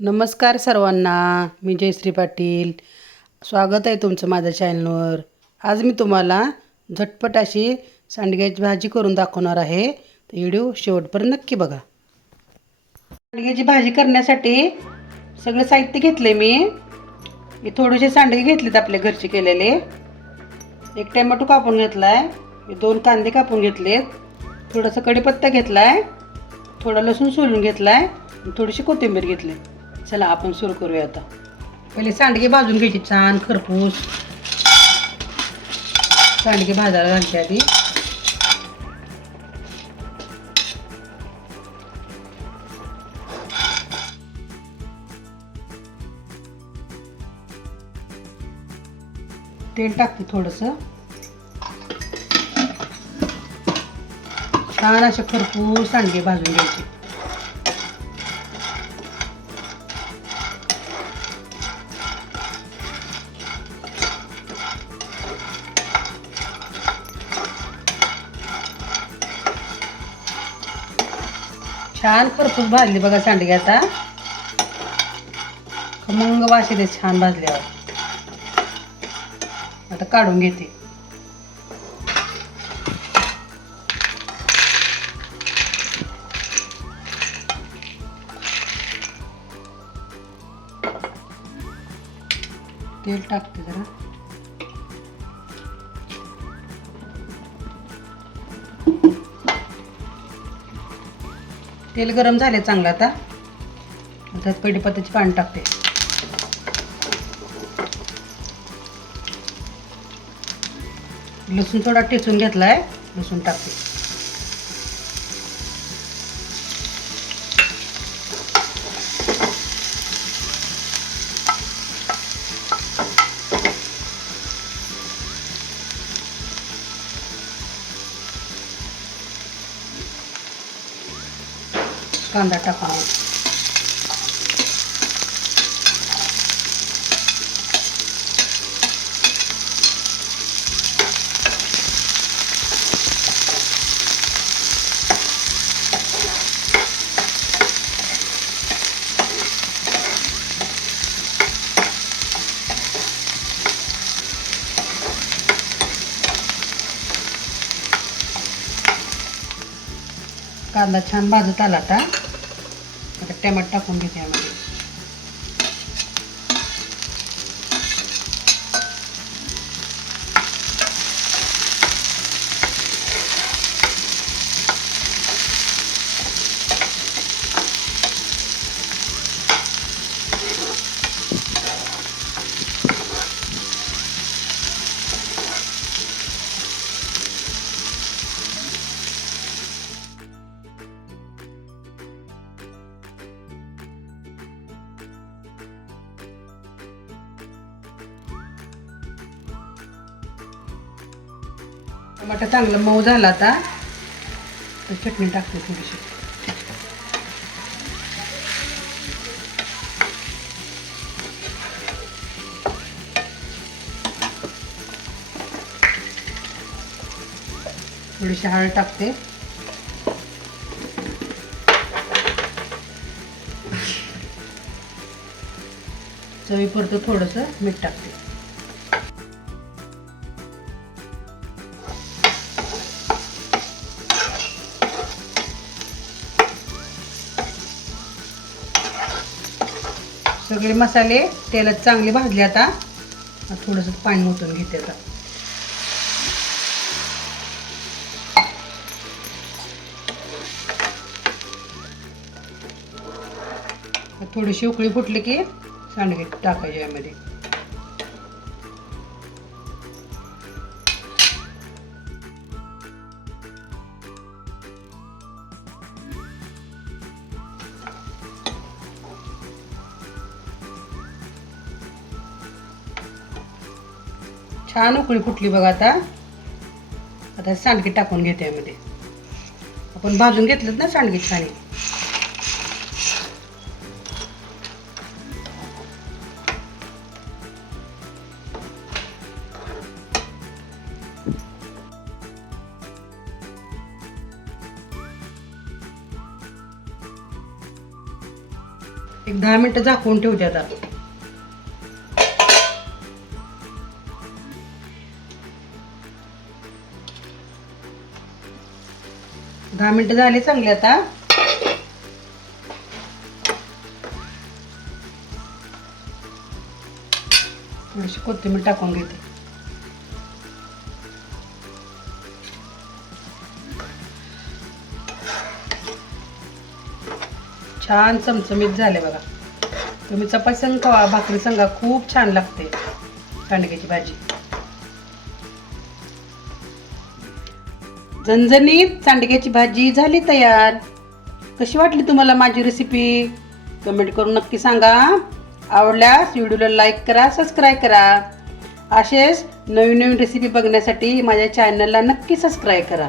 नमस्कार सर्वांना. मी जयश्री पाटील. स्वागत आहे तुमचं माझ्या चॅनलवर. आज मी तुम्हाला झटपट अशी सांडग्याची भाजी करून दाखवणार आहे. तर व्हिडिओ शेवटपर्यंत नक्की बघा. सांडग्याची भाजी करण्यासाठी सगळे साहित्य घेतले मी थोडेसे सांडगे घेतलेत आपल्या घरचे केलेले. एक टोमॅटो कापून घेतलाय. 2 कांदे कापून घेतलेत. थोडासा कढीपत्ता घेतलाय. थोडा लसूण सोलून घेतलाय. थोडीशी कोथिंबीर घेतली. चला आपण सुरू करूया. आता पहिले सांडगे भाजून घ्यायचे छान खरपूस. सांडगे भाजायला घालते आधी. तेल टाकते थोडंसं. छान असे खरपूस सांडगे भाजून घ्यायचे. छान खरपूस भाजली बघा सांडगे. आता खमंग वास येते छान भाजल्यावर. आता काढून घेते. तेल टाकते जरा. तेल गरम झाले चांगलं. आता त्यात कढीपत्त्याची पानं टाकते. लसूण थोडा ठेचून घेतलाय. लसूण टाकते. कांदा टाकून कांदा छान भाजत आला. आता टमाटर टाकून घेते यामध्ये. टमाटर चांगलं मऊ झाला. आता चटणी टाकते थोडीशी. थोडीशी हळद टाकते. चवीपुरतं थोडंसं मीठ टाकते. सगळे मसाले तेलात चांगले भाजले. आता थोडंसं पाणी ओतून घेते. आता थोडीशी उकळी फुटली की सांडगे टाकायचे यामध्ये. छान उकळी फुटली बघा. आता सांडगे टाकून घेते यामध्ये. आपण भाजून घेतलेत ना सांडगे छान. एक 10 मिनिटं झाकून ठेवते आता. दहा मिनिटं झाले चांगले आता. अशी कोथिंबीर टाकून घेते. छान चमचमीत झाले बघा. तुम्ही चपाती संग खावा, भाकरी संगा खूप छान लागते सांडग्याची भाजी. झणझणीत सांडग्याची भाजी झाली तयार. कशी वाटली तुम्हाला माझी रेसिपी? कमेंट करून नक्की सांगा. आवडल्यास व्हिडिओला लाईक करा, सबस्क्राईब करा. असेच नवीन नवीन रेसिपी बघण्यासाठी माझ्या चॅनलला नक्की सबस्क्राईब करा.